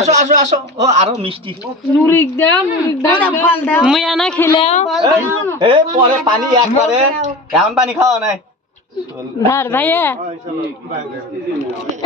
আসো আসো আসো। ও আরও মিষ্টি। নুরিক দাও নুরিক দাও মুই আনা খিলাও। এ পরে পানি একবারে কেমন পানি খাওয়া নাই। ধর ভাইয়া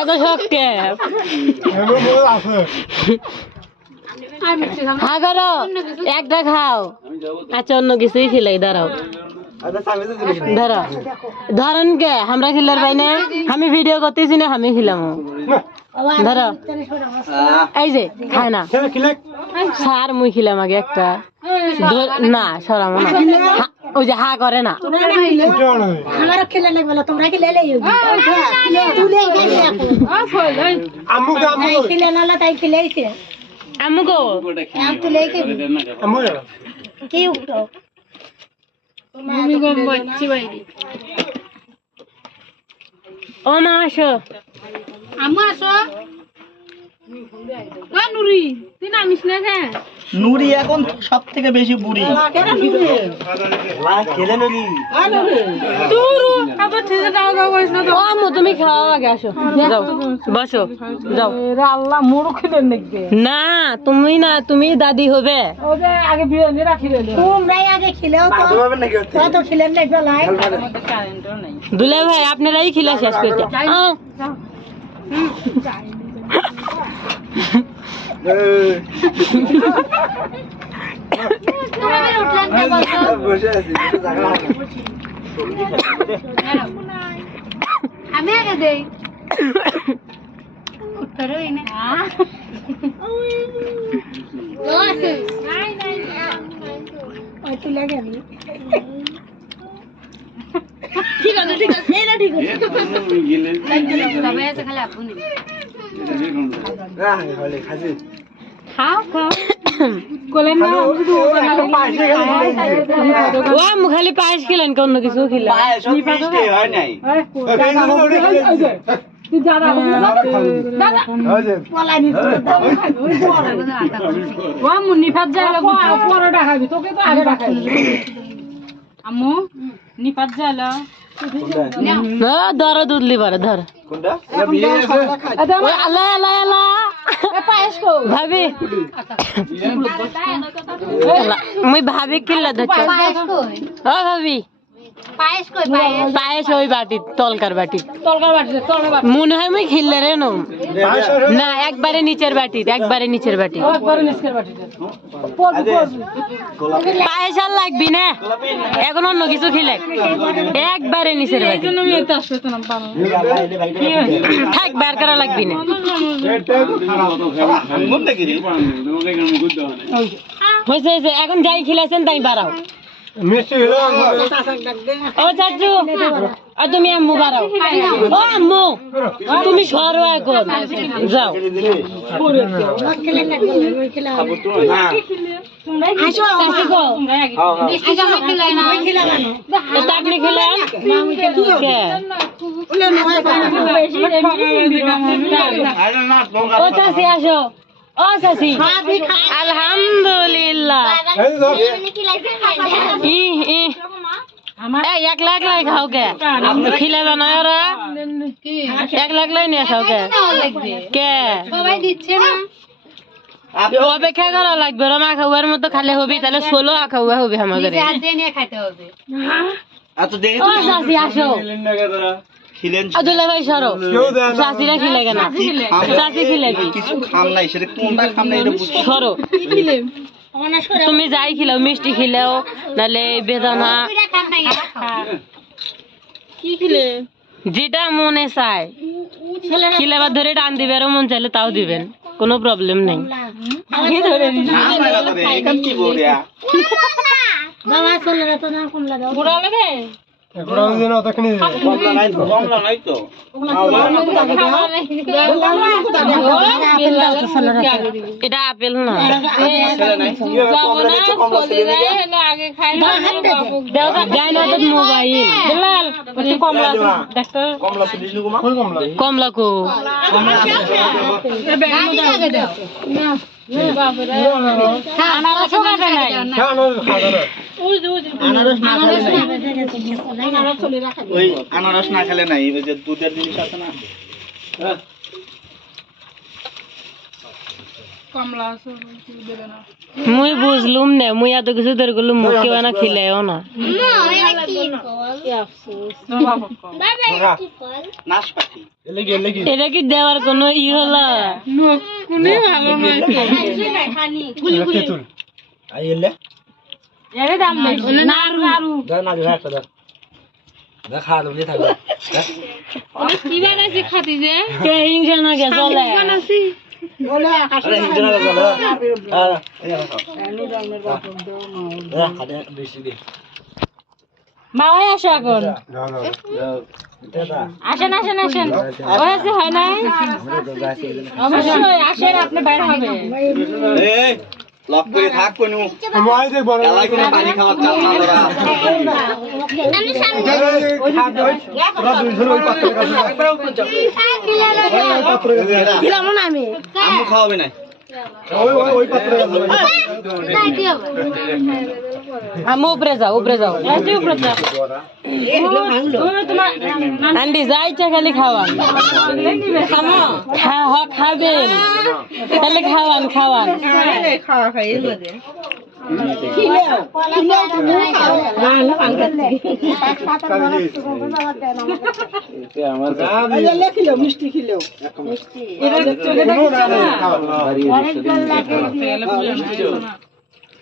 এত শক্তি হা করো একটা খাও। আচ্ছা অন্য কিছুই খিলাই দাঁড়াও। ধরো ধরেন কে আমরা খিলার পাই না আমি ভিডিও করতেছি না আমি খিলাম। ধরো এই যে খায় না। সার মুই খিলাম আগে একটা। না সরামো না। হা- ওই যে হা করে না। আমারও খেলে লাগবে না তোমরা খেলে লাই তুলে খেলে তাই খেলে নালা তাই খেলেছে আমগো আম তুলে খেলি। কি উঠো ভূমিকম্প হচ্ছে বাইরে ও মা আসো। আমু আসো। নুরি না এখন সব থেকে বেশি বুড়ি। তুমি খাওয়া আগে আসো। যাও। বসো যাও। আল্লাহ মোড় খেলে না তুমি না তুমি দাদি হবে। ও আগে বিরিয়ানি রাখি তোমরাই আগে খেলেও তো। খেলেন না বেলায়। দুলে ভাই আপনারাই খিলা শেষ করতে। আমি আগে দেই উত্তরই না ওই তুলে গেলি ঠিক আছে। ঠিক আছে ঠিক আছে খাও। খাও। ও খালি পায়েস খিলেন অন্য কিছু খিলা সব মিষ্টি নাই তুই দাদা দাদা পলাই নি ও আম্মু নিফাত যায় পরে ডাকাবি তোকে তো আগে ডাকাবি আম্মু নিফাত যাইলো। ও, ধরো দুধলি পারে ধর। ভাবি। আল্লাহ, মুই ভাবি কিল্লা ধরছি ও ভাবি। পায়েস ওই বাটি তলকার বাটি মনে হয় মুই খিললে রে নো না একবারে নিচের বাটি একবারে নিচের বাটি পায়েস আর লাগবি না? এখন অন্য কিছু খিলে। একবারে নিচের বাটি থাক বার করা লাগবি না। হয়েছে এখন যাই খিলাইছেন তাই বাড়াও। তুমি আম্মু বাড়াও। ও আম্মু তুমি সরো এখন যাও। আপনি খেলেন ও আসো। ও চাচি আলহামদুলিল্লাহ। ই ই এক লাখ লাই খাও কে? খিলাবে না ওরা। এক লাখ লাই নিয়ে খাও কে? কে সবাই দিচ্ছে না। অপেক্ষা করা লাগবে। রমা খাওয়ার মতো খালে হবি তাহলে ষোলো খাওয়া হবে আমাদের। চাচি আসো। খিলেন আদুল্লা ভাই সরো। চাচিরা খিলে কেন? চাচি খিলাবি কিছু খাম নাই সেটা কোনটা খাম নাই এটা বুঝতে সরো। তুমি যাই খিলাও মিষ্টি খিলাও নাহলে বেদানা। যেটা মনে চায়। খিলাবার ধরে টান দিবে আরও মন চাইলে তাও দিবেন। কোনো প্রবলেম নেই। না বাবা চলে তো না কমলা দাও। বুড়া লাগে কমলা নাই তো কমলা নাই এটা আপেল না কমলা নিচ্ছে কমলা না নাই ওই আনারস না খেলে নাই ওই যে দুধের জিনিস আছে না মুই বুঝলুম নে মুই এত কিছু ধরে গেলুম মুখে না খিলেও না এটা কি দেওয়ার কোনো ই হলো ভালো নয় এর দাম বেশি নাড়ু নাড়ু কি বানাইছি খাতি যে কে হিংসা না গে চলে মাওয়াই আসো এখন আসেন আসেন আসেন হয়েছে হয় নাই অবশ্যই আসেন আপনি বাইরে হবে এই লক করে থাক কোনো। খেলায় কোনো পানি খাওয়ার চাল না তোরা আম্মু খাওয়াবে না আমি উপরে যাও উপরে যাও এই যে উপরে যা। তুমি তোমার আন্টি যা ইচ্ছা খালি খাওয়ান খা হ খাবেন তাহলে খাওয়ান খাওয়ান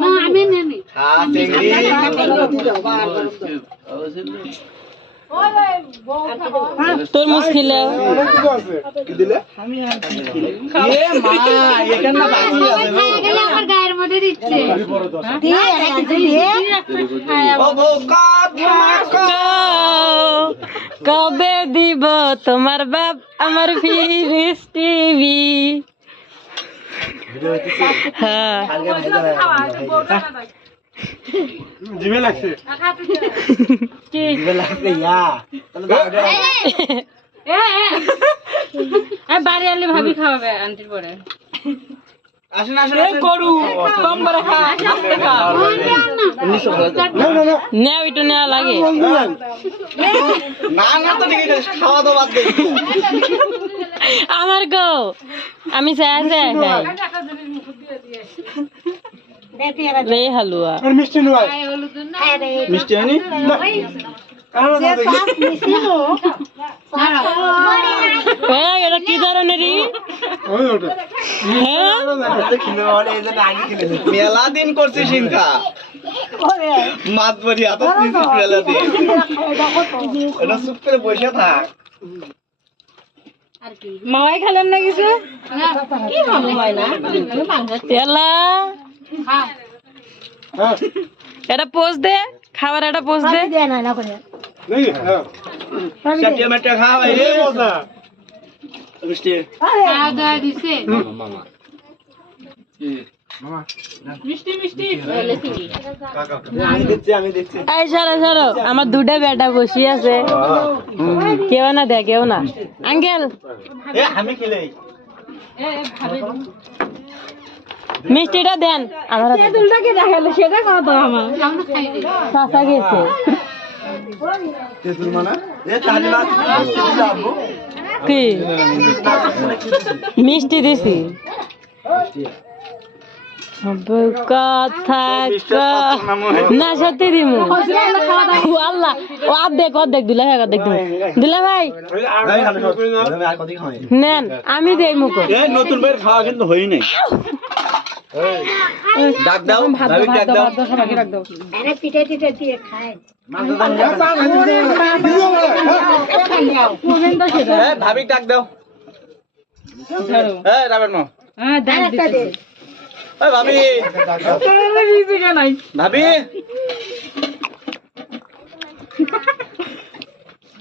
ওই আমি নেনি খা চিংড়ি। তোর মুশকিল এ মা এখানে না বাকি আছে কবে দিব তোমার বাপ আমার ফিরিস টিভি হ্যাঁ এ, এ। এ, বাড়ি আনলে ভাবি খাওয়াবে আন্টির পরে লাগে। খাওয়া দাওয়া আমার গো আমি লে হালুয়া। মিষ্টি হয়নি এই, এটা কি ধরনের? হ্যাঁ? মেলা দিন করছি সিনকা মাছ বড়ি হাত মেলা দিন। এটা চুপ করে বসে থাক। মামাই খালেন না কিছু? এটা পোজ দে খাবার এটা পোজ দে। এই সরো সরো আমার দুটা বেটা বসি আছে কেউ না দে কেউ না আঙ্কেল এ আমি খেলে এ, এ, ভাবি মিষ্টিটা দেন আমার হাতে দেন। আমরা খাই দিই চাচা গেছে কি মিষ্টি দিছি সব কথা ক- না সত্যি দিমু আল্লাহ ও অর্ধেক অর্ধেক দিলা হ্যাঁ অর্ধেক দিমু দিলা ভাই নেন আমি দেই মুখো এ নতুন বের খাওয়া কিন্তু হই নাই ডাক দাও ভাবি ডাক দাও এ ভাবি ডাক দাও। এ রাবেন মা। হ্যাঁ দিছে এ ভাবি।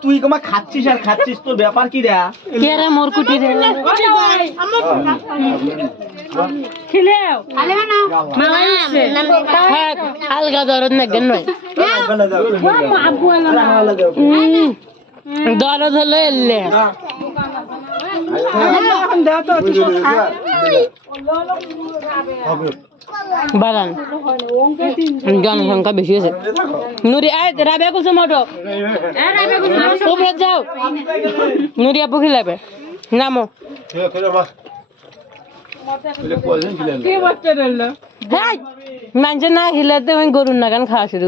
তুই কমা খাচ্ছিস আর খাচ্ছিস তোর ব্যাপার কি রে? রে মোর কুটি রে হ্যাঁ আলগা দরদ না গেন নয় আব্বু এলো না উম, দরদ হলো এলে। জনসংখ্যা বেশি আছে। নুরি কুলছে মোটো। উপরে যাও। নুরি আপু খিলাবে নামো। মানছে না খিলাতে গরুর নাগান খাওয়া শুরু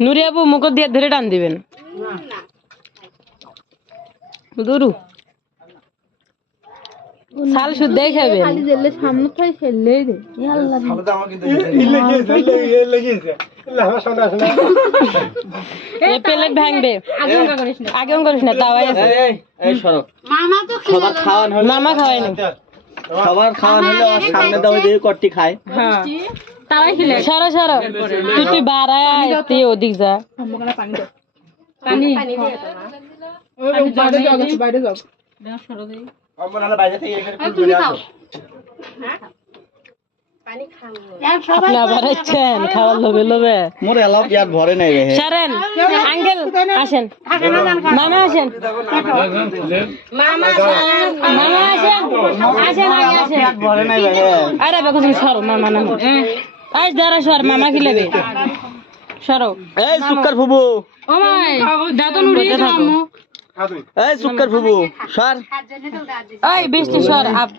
নুরি মুখ দিয়ে ধরে টান দিবেন। দূরু। শুদ্ধই খাবেন। সামনে ভাঙবে। আগে করিস না। তাওয়াই আছে। খাওয়ান হলো মামা খাওয়াইনি সবার খাওয়া হলো আর সামনে দাও দিয়ে কটি খায়। তারাই খেলে। সরো সরো। তুই তুই বাড়ায় তুই ওদিক যা। পানি বাইরে যাও বাইরে যাও। সরো দে আপনি আবার আছেন খাওয়ার লোভে লোভে। মোর এলাও পেট ভরে নাই সারেন আঙ্কেল আসেন। মামা আসেন। মামা আসেন। আসেন। আগে আসেন। পেট ভরে নাই আরে বাবু তুমি সরো মামা নামো। আজ দাঁড়া সর মামা কি লেবে সরো। এই সুক্কার ফুবু। ও মাই আম্মু। এই সুক্কার ফুবু সর। ওই বৃষ্টি সর আপ।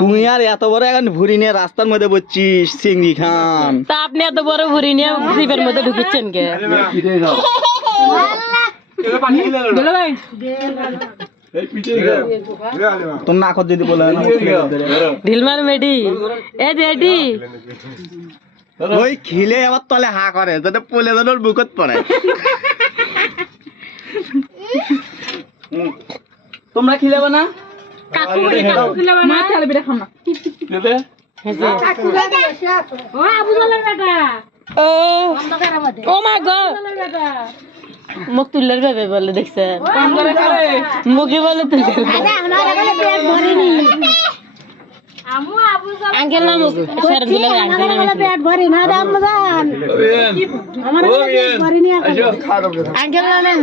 তুই আর এত বড় এখন ভুরি নিয়ে রাস্তার মধ্যে বসছিস সিংড়ি খান। তা আপনি এত বড় ভুড়ি নিয়ে জিপের মধ্যে ঢুকিচ্ছেন কে? তোর নাকত যদি বলে ঢিলমার মেডি। এ দেডি ওই খিলে আবার তলে হা করে যাতে পলে যেন বুকত পড়ে। তোমরা খিলেবে না? কাকু কাকু খিলে মা তাহলে বেটা খাও না। ও আবু জালার বেটা। ও। ও মাই গড মুখ তুললের ভাবে বলে দেখছেন করে মুখে বলে তুললের আঙ্কেল নাম স্যার দিলে আঙ্কেল নাম আঙ্কেল নাম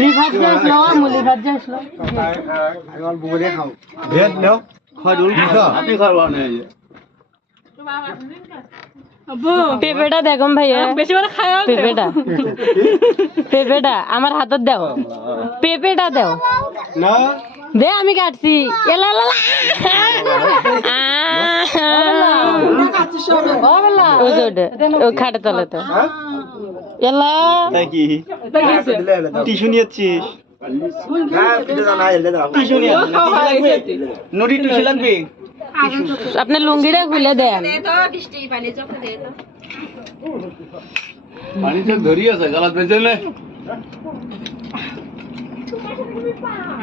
রিভার যাইছিল মুলি ভাত যাইছিল খজুল আপনি খাওয়া নেই পেঁপেটা দেখুন ভাইয়া। বেশি করে খায়ও পেঁপেটা। পেঁপেটা আমার হাতত দাও। পেঁপেটা দাও। দে আমি কাটছি। এলা এলা এলা। ওই খাটে তলাতে এলা। তাই কি? টিস্যু নিয়েছিস? আপনার লুঙ্গিটা খুলে দেন।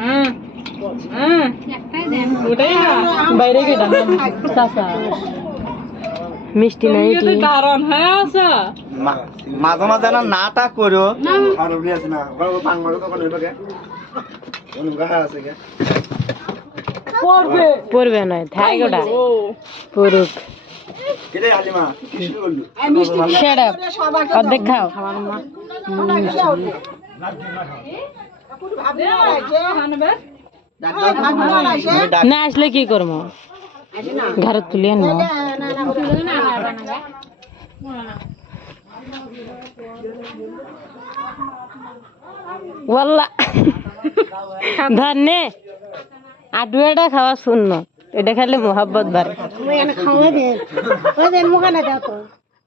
হুম ওটাই না। বাইরে কেটা চাচা। মিষ্টি নাই কি? কারণ হ্যাঁ আছে। মা- মাঝে মাঝে না নাটা করো। পড়বে। নয় থাই গোটা। পুরুক. অর্ধেক খাও। খানবে না আসলে কি করব? ঘরে তুলে আনব। ওয়াল্লা। ধন্যে। খাওয়া শূন্য। এটা খেলে মোহাব্বত বাড়ে।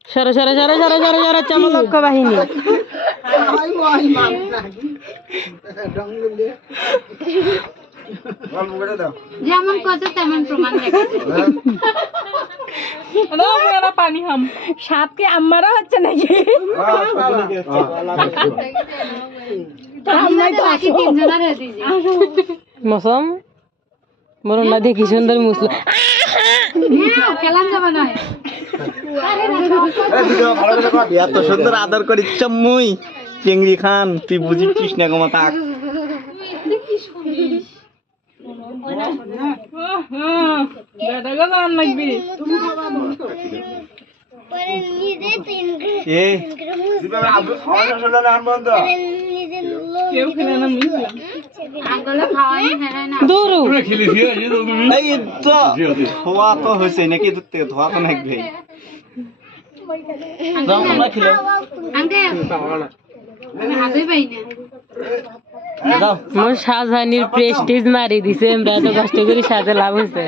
সরো সরো সরো সরো সরো সরো চমলক্ষ বাহিনী। যেমন কথা তেমন প্রমাণ পানি হাম কি আমারও হচ্ছে নাকি হয়ে মৌসুম না দেখি সুন্দর মুসলো খেলাম যাবে নয় এত সুন্দর আদর করিস মুই। চিংড়ি খান তুই বুঝিস না কমা তাক বেটা গো জান লাগবি এ কেউ খেলে না মিললাম আঙ্গলে খাওয়াই হেরাই না দূরু এই তো ধোয়া তো হয়েছে নাকি ধোয়া তো নাকবে খেলো আঙ্কেল আমি হাতই পাই না মোর শাহজাহানির প্রেস্টিজ মারি দিছে আমরা এত কষ্ট করে সাজা লাভ হয়েছে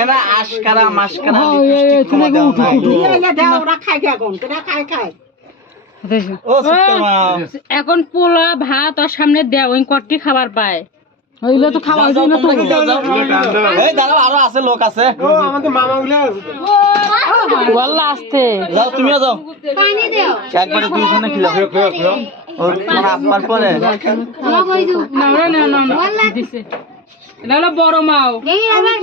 এরা আশকারা মাসকারা সুন্দর মা এখন পোলা ভাত আর সামনে দেওয়া ওই কটি খাবার পায়। হইলে তো খাওয়া তোমরা খেলো, যাও। এই দাঁড়াও আরও আছে লোক আছে। বললা আসতে যাও তুমিও যাও। পানি দেও। একবারে দুইজনে খেলো। ও তোমার আব্বার পরে না না না না দিছে। এটা হলো বড় মাও। এই আমার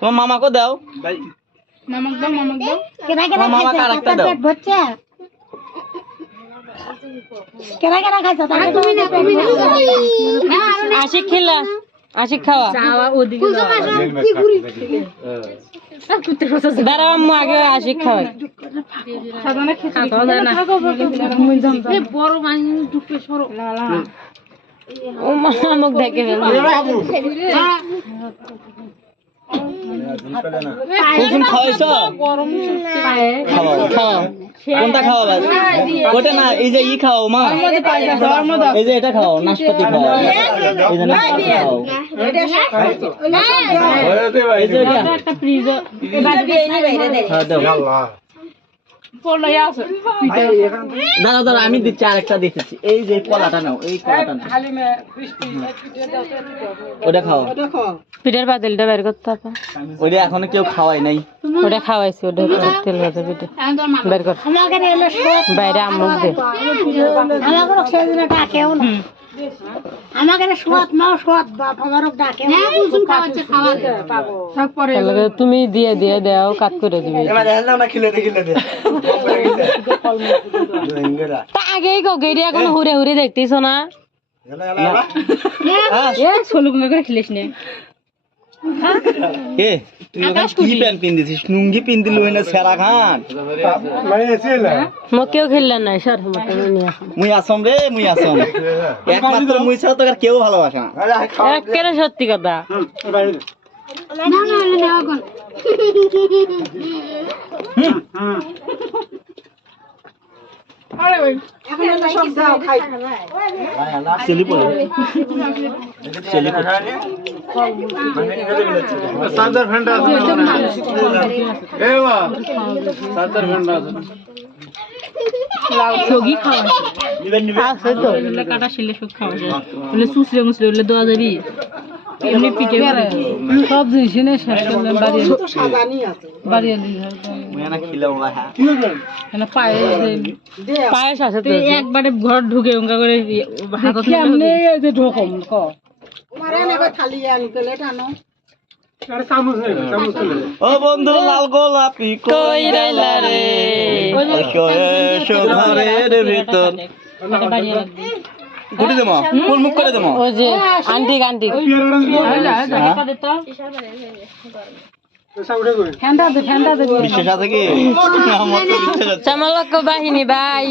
তোমার মামাকে দাও নামক দাও। নামক দাও? মামাকে আরেকটা দাও আর তুমি না তুমি না। আর না আশিক খেলা আশিক খাওয়া। চাওয়া ওদিকে কি ঘুরি দাঁড়াও আম্মু আগে আশিক খাওয়াই। বড় ঢুকে সরো। ও মা আমাকে দেখে ফেলবে। কুসুম খাওয়াইছ? পায়ে খাওয়াও খাওয়া কোনটা খাওয়াবা ওটা না এই যে ই খাও মা। এই যে এটা খাও নাশপাতি খাও এই যে নাশপাতি খাও এই যে এটা। একটা ফ্রিজ হ্যাঁ, দাও। দাঁড়াও দাঁড়াও আমি দিচ্ছি আরেকটা দিতেছি এই যে কলাটা নাও এই কলাটা নাও। ওটা খাও। পিঠের বাতিলটা বের করতে হবে। ওটা এখনও কেউ খাওয়াই নাই। ওটা খাওয়াইছি ওটা তেল ভাজা পিঠে। বের কর। বাইরে আম্মুক দে। হ্যাঁ তুমি দিয়ে দিয়ে দেও কাট করে দিবি। তা আগেই গো গেড়ি এখন হুরে হুরে দেখতেছ না? এ সলুক না খেলিস নে। এ তুই কি প্যান্ট পিন্দিছিস লুঙ্গি পিন্দিলু না সেরা খান। মোকেও খেললেন না সর মতো মুই আসম রে মুই আসম। একমাত্র মুই ছাড়া তো আর কেউ ভালোবাসে না। একেবারে সত্যি কথা। না না আরে সেলি পড়ে সেলি পড়ে সগি খাওয়া। আছে তো কাটা শিলে সব খাওয়া যায়। ওগুলো সুসলে মুসলে ওগুলো দেওয়া যাবি এমনি পিঠে সব জিনিস নে শেষ করলেন বাড়ি বাড়ি মুই না খিলাও না হ্যাঁ। পায়েস আছে। তো একবারে ঘর ঢুকে উঙ্গা করে কেমনে যে ঢোকম ক। ও বন্ধু লাল গোলাপি কই রইলা রে? ভিতর? গুটি দেমো ফুল মুখ করে দেমো ও যে আন্টি আন্টি বিশ্বাস আছে কি? বাহিনী ভাই।